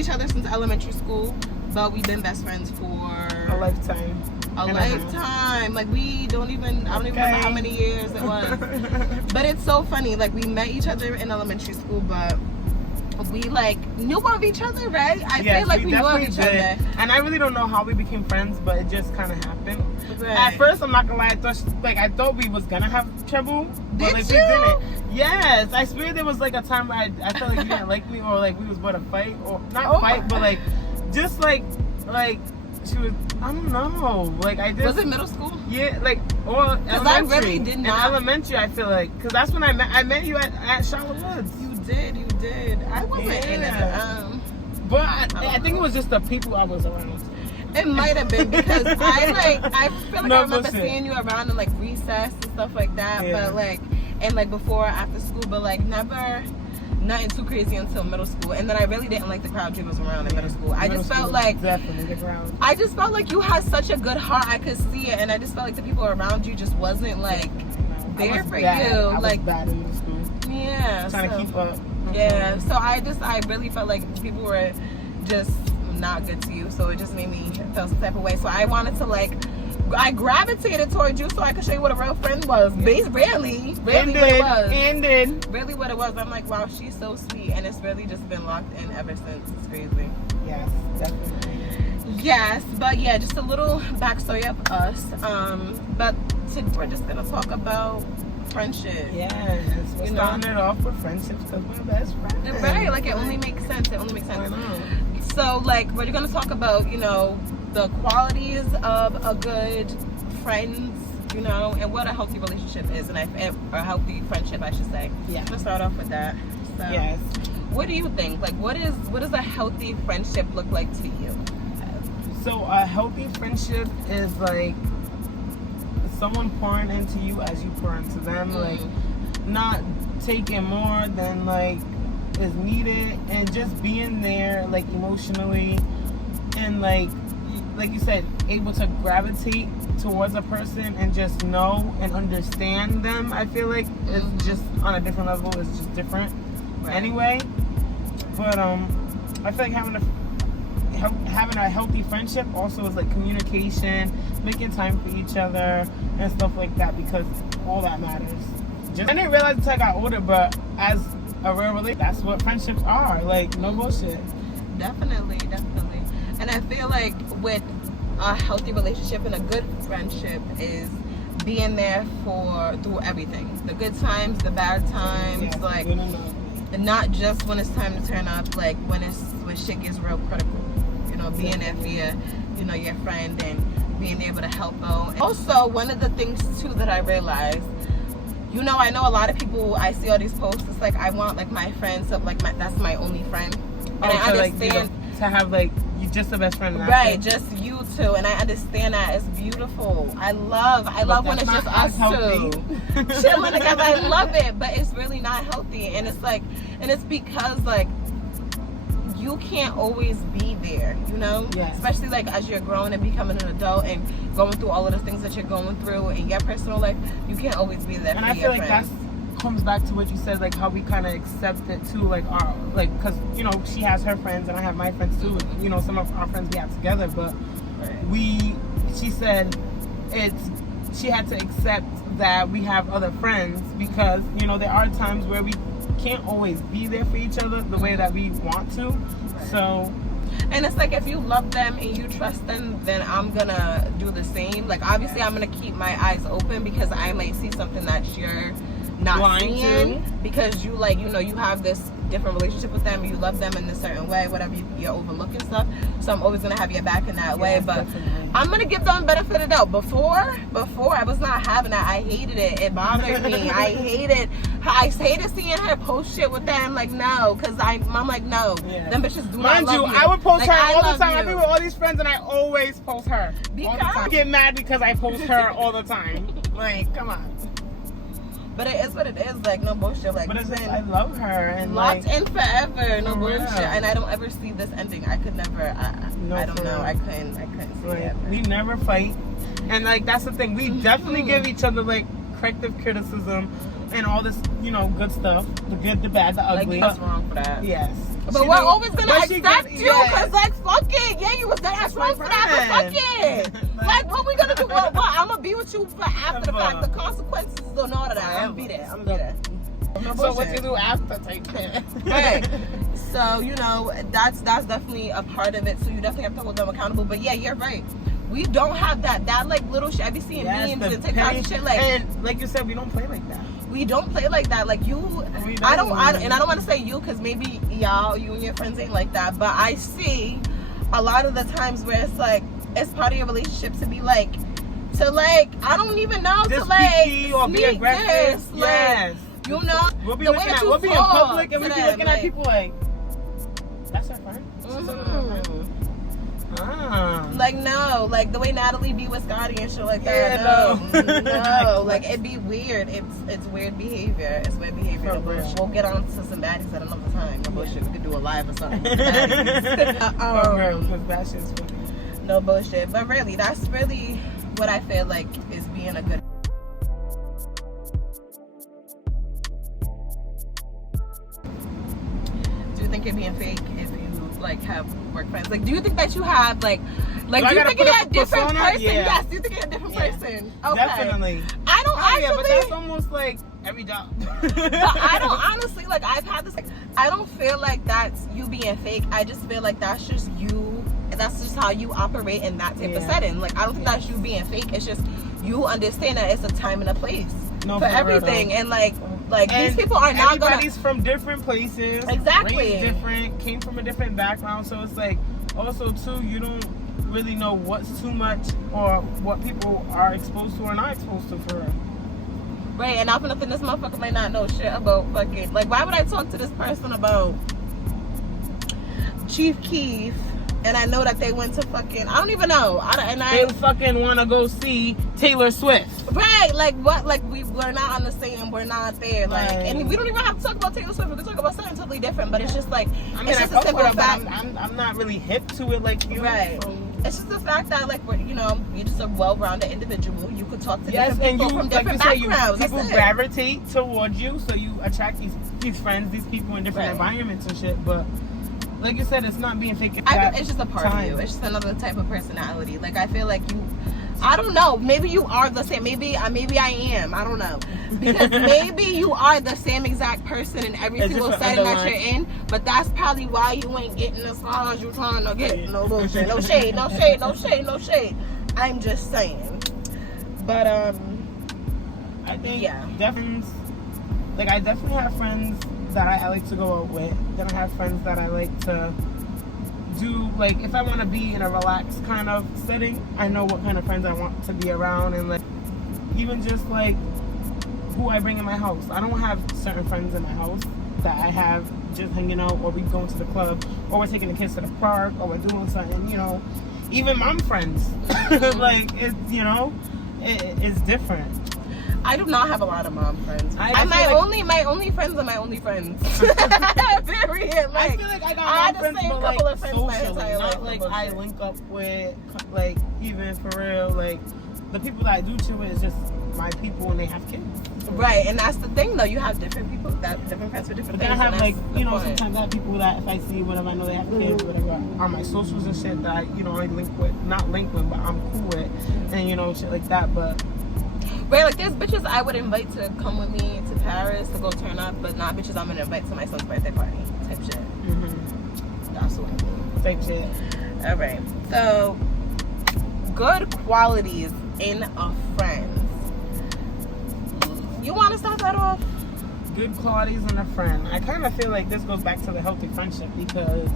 each other since elementary school, but we've been best friends for a lifetime. A lifetime. Like, I don't even remember how many years it was. But it's so funny. Like, we met each other in elementary school, but we like knew of each other, right? I feel like we knew of each other. And I really don't know how we became friends, but it just kind of happened. Right. At first, I'm not gonna lie, I thought we was gonna have trouble, but like, we didn't. Yes, I swear there was like a time where I felt like you didn't like me, or like we was about to fight, or not fight, but like just like she was, I don't know, like I just. Was it middle school? Yeah, like, or elementary. I really did not. In elementary, I feel like, because that's when I met you at Charlotte Woods. You did. I wasn't in it. But I think it was just the people I was around. It might have been because I feel like I remember seeing you around in like recess and stuff like that, but like, and like before or after school, but like nothing too crazy until middle school. And then I really didn't like the crowd you was around in middle school. I just felt like definitely the crowd. I just felt like you had such a good heart. I could see it, and I just felt like the people around you just wasn't like there for you. I was like bad in middle school. Yeah, trying to keep up. Yeah, so I really felt like people were just not good to you, so it just made me feel some type of way. So I wanted to I gravitated towards you so I could show you what a real friend was. Really what it was. And then really what it was. I'm like, wow, she's so sweet, and it's really just been locked in ever since. It's crazy. Yes, definitely. Yes, but yeah, just a little backstory of us. But we're just gonna talk about friendship. Yes, we're starting it off with friendships because we're best friends. Right, like it only makes sense. So like we're gonna talk about, the qualities of a good friend, and what a healthy relationship is, and a healthy friendship, I should say. Yeah. I'm gonna start off with that. So, yes. What do you think? Like, what does a healthy friendship look like to you? So a healthy friendship is like someone pouring into you as you pour into them, like not taking more than like is needed, and just being there like emotionally, and like you said, able to gravitate towards a person and just know and understand them. I feel like it's just on a different level. It's just different anyway. But I feel like having a healthy friendship also is like communication, making time for each other and stuff like that, because all that matters. I didn't realize until I got older, but as a real relationship, that's what friendships are. Like, no bullshit. Definitely. And I feel like with a healthy relationship and a good friendship is being there through everything. The good times, the bad times, like not just when it's time to turn up, like when shit gets real critical. Being there for your friend and being able to help out. Also, one of the things too that I realized, I know a lot of people, I see all these posts, it's like I want like my friends to that's my only friend. And I understand to have like you just the best friend. Right, just you two, and I understand that. It's beautiful. I love when it's just us two chilling together. I love it, but it's really not healthy, and it's because like you can't always be there, Yes. Especially like as you're growing and becoming an adult and going through all of the things that you're going through in your personal life. You can't always be there. And for I feel your like friends. that comes back to what you said, like how we kind of accept it too, like our because she has her friends and I have my friends too. Some of our friends we have together, but she said she had to accept that we have other friends because there are times where we can't always be there for each other the way that we want to. So, and it's like if you love them and you trust them, then I'm gonna do the same. Like obviously I'm gonna keep my eyes open because I might see something that you're not seeing, because you you have this different relationship with them, you love them in a certain way, whatever, you're overlooking stuff. So I'm always gonna have your back in that way, but definitely. I'm gonna give them benefit of the doubt. Before I was not having that. I hated it. It bothered me. I hated seeing her post shit with them. Like no, because I'm like no, them bitches do not love you. I would post her all the time. You. I be with all these friends and I always post her all the time. I get mad because I post her all the time. Like, come on. But it is what it is, like no bullshit. Like, but I love her and locked in forever, no bullshit. Real. And I don't ever see this ending. I could never. I don't know. I couldn't see it. We never fight, and like that's the thing. We definitely give each other like corrective criticism and all this, good stuff. The good, the bad, the ugly. Like, what's wrong for that? Yes. But we're always gonna but she accept get- you yes. because, like, fuck it. Yeah, you was dead ass wrong for that, but fuck it. Like, what we gonna do? What? I'm gonna be with you for after the fact. The consequences and all of that. I'm gonna be there. I'm gonna be there. So what you do after take care. Right. So, you know, that's definitely a part of it. So you definitely have to hold them accountable. But yeah, you're right. We don't have that like little shit. I be seeing memes and TikToks and shit like. And like you said, we don't play like that. We don't play like that. Like you, I don't want to say you because maybe you and your friends ain't like that. But I see a lot of the times where it's like it's part of your relationship to be like, I don't even know This to like picky or be aggressive. This, Yes. like, you know, We'll be the looking way that at, you we'll be in fall public and to we'll be them, looking like, at people like, that's our friend. Like no, like the way Natalie be with Scotty and shit like that. Yeah, No, like it'd be weird. It's weird behavior. It's weird behavior. For real. We'll get on to some baddies at another time. No bullshit. We could do a live or something. For real, because that shit's funny. No bullshit. But really, that's really what I feel like is being a good. Do you think you're being fake if you like have work friends? Like, do you think that you have like do you think you're a different person? Yeah. Yes, do you think you're a different person? Okay. Definitely. I don't actually. Yeah, but that's almost like every job. But I don't honestly like. I've had this. Like, I don't feel like that's you being fake. I just feel like that's just you. That's just how you operate in that type of setting. Like, I don't think that's you being fake. It's just you understand that it's a time and a place for everything. And like these people are not everybody's from different places. Exactly. Raised different, came from a different background. So it's like also too, you don't really know what's too much or what people are exposed to or not exposed to for real. Right, and I'm gonna think this motherfucker might not know shit about fucking like why would I talk to this person about Chief Keef and I know that they went to fucking I don't even know. They fucking wanna go see Taylor Swift. Right, like what? Like we're not on the same. We're not there. Like, and we don't even have to talk about Taylor Swift. We can talk about something totally different. But it's just like it's just a simple fact. I'm not really hip to it like you. Right. So. It's just the fact that like you're just a well-rounded individual. You could talk to different people from different backgrounds. People gravitate towards you, so you attract these friends, these people in different environments and shit. But like you said, it's not being fake. It's just a part of you. It's just another type of personality. Like I feel like you. I don't know. Maybe you are the same. Maybe I am. I don't know. Because maybe you are the same exact person in every single setting that you're in. But that's probably why you ain't getting as far as you're trying to get. No bullshit. No shade. No shade. No shade. No shade. I'm just saying. But I think definitely. Like I definitely have friends that I like to go out with. Then I have friends that I like to do, like if I want to be in a relaxed kind of setting, I know what kind of friends I want to be around, and like even just like who I bring in my house. I don't have certain friends in my house that I have just hanging out, or we going to the club, or we're taking the kids to the park, or we're doing something, you know. Even mom friends, like it's it's different. I do not have a lot of mom friends. My only friends are my only friends. Period. Like, I feel like I got mom friends, but like socially, not like I link up with, like even for real, like the people that I do chill with is just my people and they have kids. Right, and that's the thing though. You have different people, different friends with different things. But then I have like sometimes I have people that if I see whatever, I know they have kids, whatever, on my socials and shit that I I link with, not link with, but I'm cool with, and shit like that, but. Right, like there's bitches I would invite to come with me to Paris to go turn up, but not bitches I'm gonna invite to my son's birthday party type shit. Mm-hmm. That's what I mean. Type shit. All right. So, good qualities in a friend. You want to start that off? Good qualities in a friend. I kind of feel like this goes back to the healthy friendship because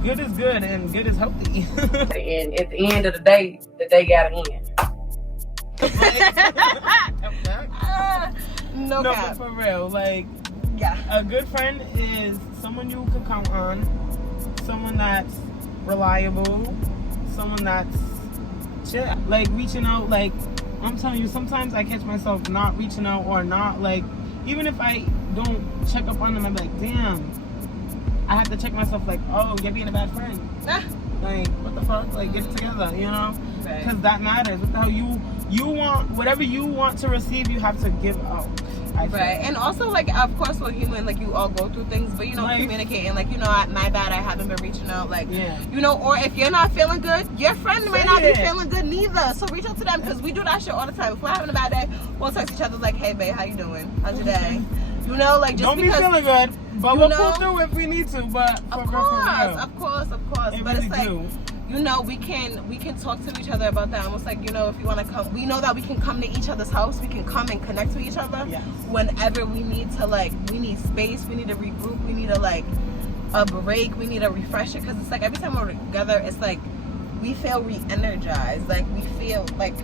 good is good and good is healthy. And at the end of the day gotta end. No, but for real, like, a good friend is someone you can count on, someone that's reliable, someone that's chill, like reaching out. Like I'm telling you, sometimes I catch myself not reaching out or not, like, even if I don't check up on them, I'm like, damn, I have to check myself, like, oh, you're being a bad friend. Like, what the fuck? Like, get it together, you know? Right. Because that matters. What the hell? You want, whatever you want to receive, you have to give out. I feel. Right, and also, like, of course, we're human, like, you all go through things, but, you know, Life. communicating, like, you know, my bad, I haven't been reaching out, like, Yeah. you know, or if you're not feeling good, your friend Say might not be it. feeling good neither, so reach out to them, because we do that shit all the time. If we're having a bad day, we'll text each other, like, hey, babe, how you doing? How's your day? You know, like, just Don't be because... feeling good, but you we'll know- pull through if we need to, but for Of real, course, for real. of course, of course, It but really it's like... do. You know, we can talk to each other about that. Almost like, you know, if you want to come, we know that we can come to each other's house. We can come and connect with each other Yes. whenever we need to. Like, we need space. We need to regroup. We need to like a break. We need a refresher, because it's like every time we're together, it's like we feel re-energized. Like we feel like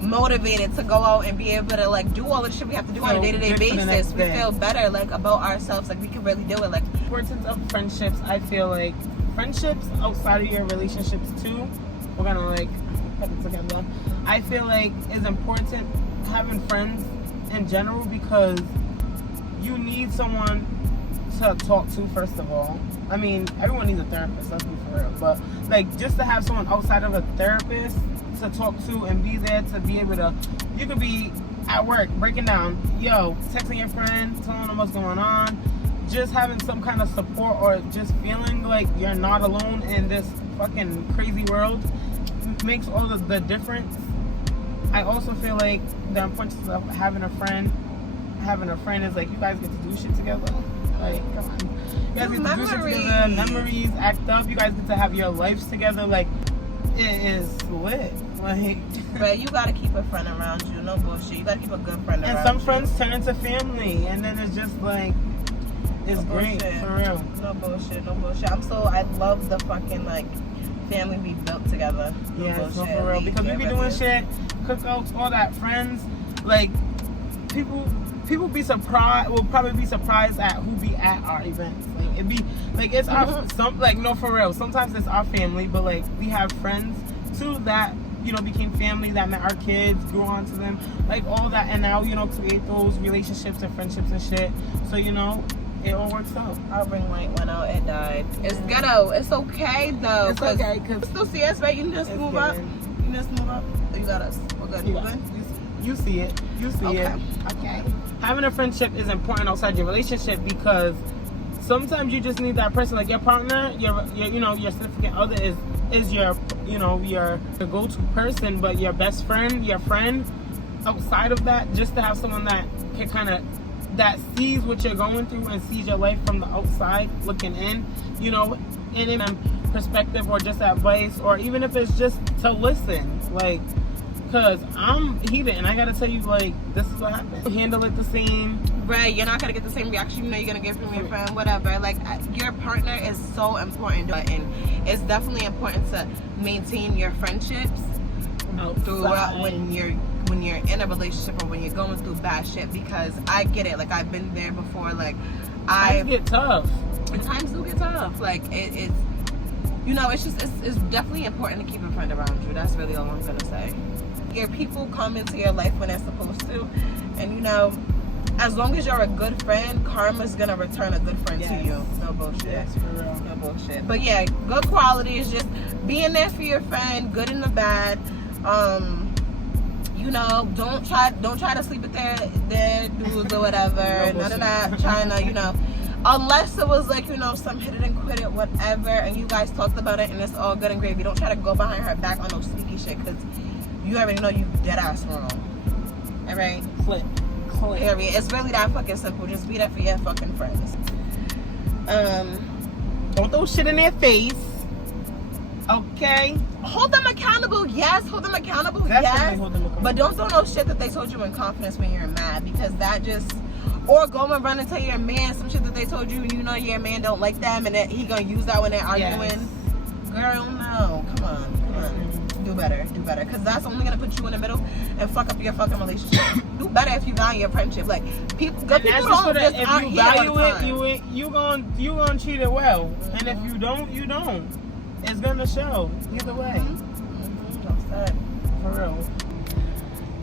motivated to go out and be able to like do all the shit we have to do on a Feel day-to-day good for the basis. next We day. feel better like about ourselves. Like we can really do it. Like Importance of friendships, I feel like friendships outside of your relationships too, we're gonna like put it together. I feel like it's important having friends in general, because you need someone to talk to first of all. I mean, everyone needs a therapist, let's be for real, but like just to have someone outside of a therapist to talk to and be there to be able to, you could be at work breaking down, texting your friend, telling them what's going on, just having some kind of support, or just feeling like you're not alone in this fucking crazy world makes all of the difference. I also feel like the importance of having a friend is like you guys get to do shit together. Like, come on. You guys get to do shit together, memories, act up, you guys get to have your lives together. Like, it is lit. Like, but you gotta keep a friend around you. No bullshit. You gotta keep a good friend around and you. some friends turn into family, and then it's just like, it's No great, bullshit. for real. No bullshit, no bullshit. I love the fucking like family we built together. No Yeah, bullshit. so for real. Because we be doing shit, cookouts, all that, friends. Like, people be surprised, will probably be surprised at who be at our events. Like, it be, like, it's our, no, for real. Sometimes it's our family, but like, we have friends too that, you know, became family, that met our kids, grew on to them, like all that, and now, you know, create those relationships and friendships and shit. So, you know, it all works out. Our ring light went out, it died. It's ghetto. It's okay though. It's okay, you because still see us, right? You can just move up. You can just move up. Oh, you got us. We're good. We're good. You see it. You see Okay. it. Okay. Having a friendship is important outside your relationship, because sometimes you just need that person, like your partner, your you know, your significant other is your, you know, your go-to person, but your best friend, your friend outside of that, just to have someone that can kind of, that sees what you're going through and sees your life from the outside looking in, you know, in a perspective, or just advice, or even if it's just to listen, like, because I'm heated and I gotta tell you, like, this is what happened. Handle it the same. Right, you're not gonna get the same reaction you know you're gonna get from your friend, whatever. Like, your partner is so important, and it's definitely important to maintain your friendships throughout when you're in a relationship or when you're going through bad shit. Because I get it, like I've been there before. Like I get tough. times do get tough. Like it's you know, it's definitely important to keep a friend around you. That's really all I'm gonna say. Your people come into your life when they're supposed to, and you know, as long as you're a good friend, karma's gonna return a good friend to you. No bullshit. Yes, for real. No bullshit. But yeah, good qualities, just being there for your friend, good and the bad. You know, don't try to sleep with their dudes or whatever. None of that. Trying to, you know, unless it was like, you know, some hit it and quit it, whatever, and you guys talked about it and it's all good and gravy. Don't try to go behind her back on no sneaky shit, because you already know you dead ass wrong. Alright? Click. Period. It's really that fucking simple. Just be there for your fucking friends. Don't throw shit in their face. Okay? Hold them accountable. Yes, hold them accountable. Definitely Yes. hold them accountable. But don't throw no shit that they told you in confidence when you're mad, because that just, or go and run and tell your man some shit that they told you and you know your man don't like them and that he gonna use that when they're arguing. Yes. Girl, no. Come on. Do better, because that's only gonna put you in the middle and fuck up your fucking relationship. Do better if you value your friendship. Like people, good people don't just if aren't you here all value the it, time. you gonna treat it well, and if you don't, you don't. It's gonna show either way. That's it. For real.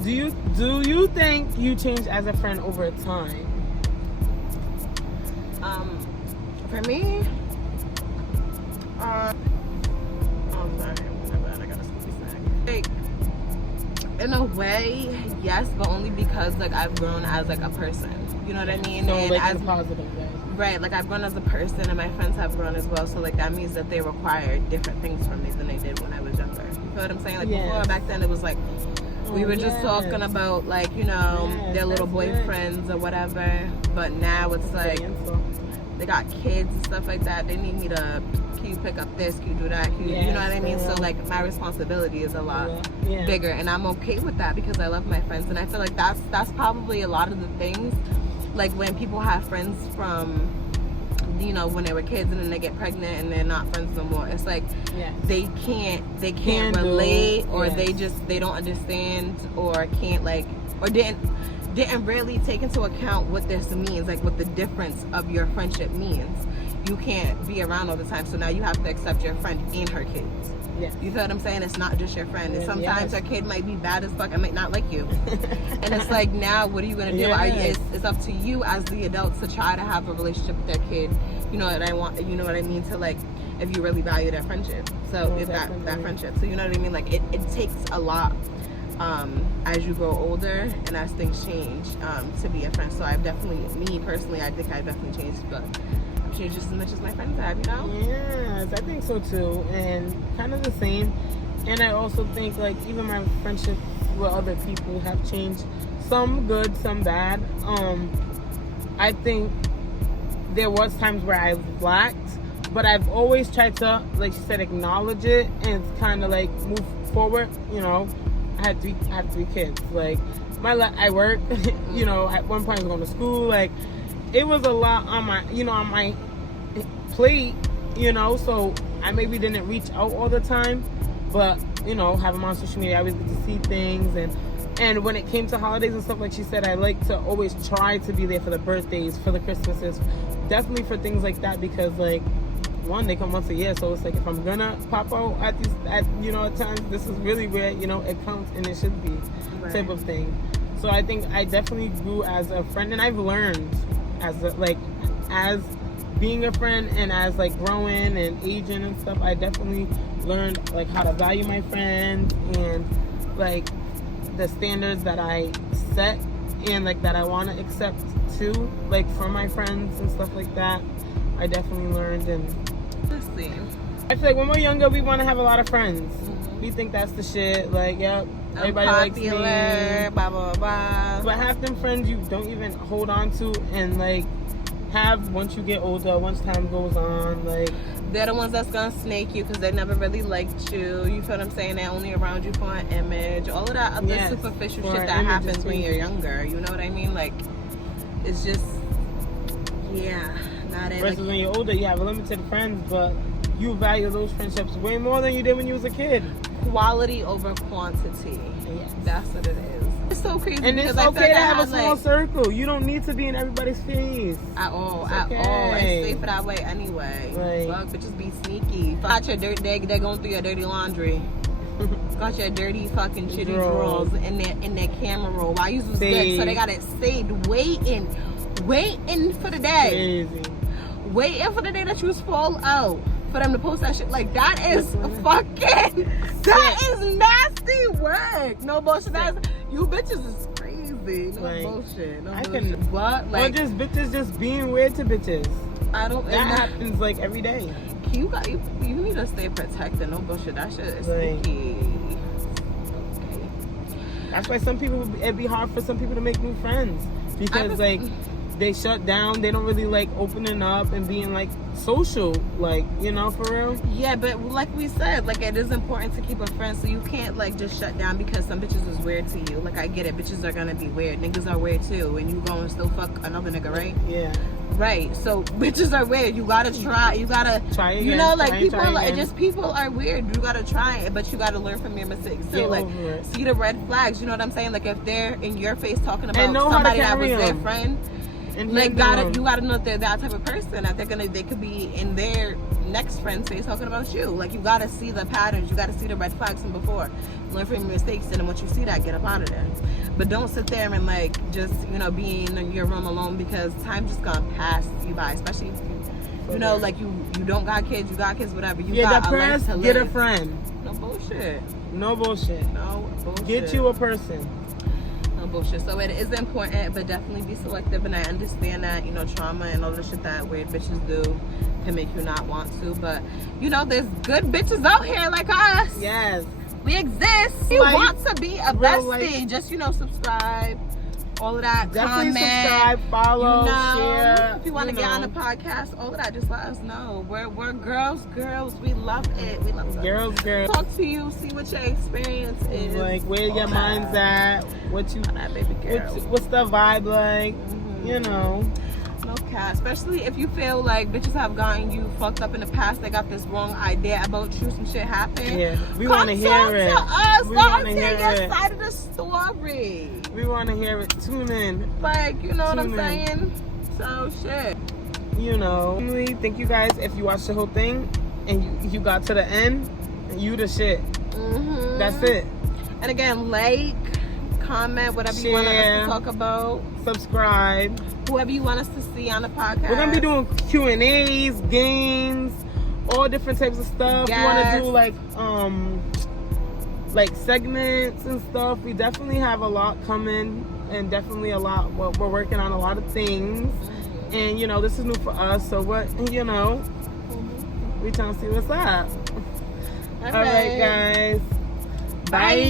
Do you think you changed as a friend over time? For me, In a way, yes, but only because like I've grown as like a person. You know what I mean? So And like as in a positive way. right, like I've grown as a person, and my friends have grown as well. So like that means that they require different things from me than they did when I was younger. You feel what I'm saying? Like Yes. before, back then, it was like we were just talking about like, you know, Yes, their little that's good. boyfriends or whatever. But now it's like they got kids and stuff like that. They need me to, can you pick up this? Can you do that? Can you, you know what I mean? So like my responsibility is a lot bigger, and I'm okay with that because I love my friends, and I feel like that's probably a lot of the things. Like when people have friends from, you know, when they were kids and then they get pregnant and they're not friends no more. It's like they can't relate, or they don't understand, or can't like, or didn't really take into account what this means, like what the difference of your friendship means. You can't be around all the time, so now you have to accept your friend and her kids. Yes. You feel what I'm saying? It's not just your friend. And sometimes her kid might be bad as fuck and might not like you. And it's like, now what are you gonna do? It's up to you as the adults to try to have a relationship with their kid. You know what I mean? To like, if you really value that friendship. So if that friendship. So you know what I mean? Like it takes a lot as you grow older and as things change to be a friend. So I've definitely, me personally, I think I've definitely changed, but I've changed just as much as my friends have, you know? Yes, I think so too. And kind of the same. And I also think like even my friendships with other people have changed. Some good, some bad. I think there was times where I lacked, but I've always tried to, like she said, acknowledge it and kind of like move forward. You know, I have three kids. Like I work. You know, at one point I was going to school. Like it was a lot on my plate. You know, so I maybe didn't reach out all the time, but you know, having them on social media, I always get to see things. And when it came to holidays and stuff, like she said, I like to always try to be there for the birthdays, for the Christmases, definitely for things like that, because like, one, they come once a year, so it's like if I'm gonna pop out at times, this is really where, you know, it counts and it should be type of thing. So I think I definitely grew as a friend, and I've learned as being a friend and as like growing and aging and stuff, I definitely learned like how to value my friends and like the standards that I set and like that I want to accept too, like from my friends and stuff like that. I definitely learned. And Let's see. I feel like when we're younger, we want to have a lot of friends. We think that's the shit. Like, yep, everybody likes me. Blah blah blah. But half them friends you don't even hold on to, and like have once you get older, once time goes on, like they're the ones that's gonna snake you because they never really liked you. You feel what I'm saying? They're only around you for an image. All of that other superficial shit that happens when you're younger. You know what I mean? Like, it's just, not it. Versus when you're older, you have limited friends, but you value those friendships way more than you did when you was a kid. Quality over quantity. Yes. That's what it is. It's so crazy. And it's okay to have a small circle. You don't need to be in everybody's face. At all. It's okay. At all. It's safer that way anyway. Fuck, bitches be sneaky. Got your dirt, they're going through your dirty laundry. Got your dirty fucking shitty drawers in their camera roll. While you was good, so they got it saved, waiting for the day. Crazy. Waiting for the day that you fall out for them to post that shit. Like, that is fucking, that is nasty work. No bullshit. You bitches is crazy. No bullshit. No bullshit. What? Like, or just bitches just being weird to bitches. That happens like every day. You need to stay protected. No bullshit. That shit is sneaky. Okay. That's why it'd be hard for some people to make new friends, because like they shut down. They don't really like opening up and being like social, like, you know, for real. Yeah, but like we said, like it is important to keep a friend, so you can't like just shut down because some bitches is weird to you. Like, I get it, bitches are gonna be weird. Niggas are weird too, and you gonna still fuck another nigga, right? Yeah. Right. So bitches are weird. You gotta try. You gotta try again. You know, like people are weird. You gotta try it, but you gotta learn from your mistakes. So like, see the red flags. You know what I'm saying? Like, if they're in your face talking about somebody that was their friend. And like, you gotta know that they're that type of person, that they could be in their next friend's face talking about you. Like, you gotta see the patterns, you gotta see the red flags from before, learn from your mistakes, and then once you see that, get up out of there. But don't sit there and like just, you know, be in your room alone, because time just gonna pass you by, especially if you know, like you don't got kids, you got kids, whatever. You You're got a life depressed, to get a live. friend. No bullshit. No bullshit. No bullshit. Get you a person. No bullshit. So it is important, but definitely be selective. And I understand that, you know, trauma and all the shit that weird bitches do can make you not want to. But, you know, there's good bitches out here like us. Yes. We exist. You Life, want to be a real bestie. life. Just, you know, subscribe. All of that. Definitely comment. subscribe, follow, You know, share. if you want to get on the podcast, all of that, just let us know. We're girls. We love it. We love it. Girls. Talk to you, see what your experience is. Like where your All mind's that. at, what you, All that, baby girl. what's the vibe like, you know. No cap. Especially if you feel like bitches have gotten you fucked up in the past. They got this wrong idea about you. Some shit happened. Yeah, we Come want to hear talk it. to us. We Let wanna us hear hear your it. side of the story. We want to hear it. Tune in. Like, you know what I'm Tune in. saying? So shit. You know. Thank you guys. If you watched the whole thing and you got to the end, you the shit. Mm-hmm. That's it. And again, like, comment, whatever you want us Share. to talk about. Subscribe. Whoever you want us to see on the podcast. We're gonna be doing Q&As, games, all different types of stuff. Yes. We want to do like segments and stuff. We definitely have a lot coming, and definitely a lot. We're working on a lot of things, and you know this is new for us. So what, you know, we trying to see what's up. All right, guys. Bye.